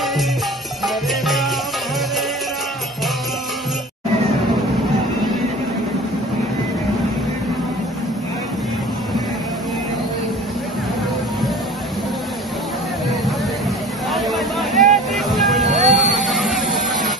Thank okay. you.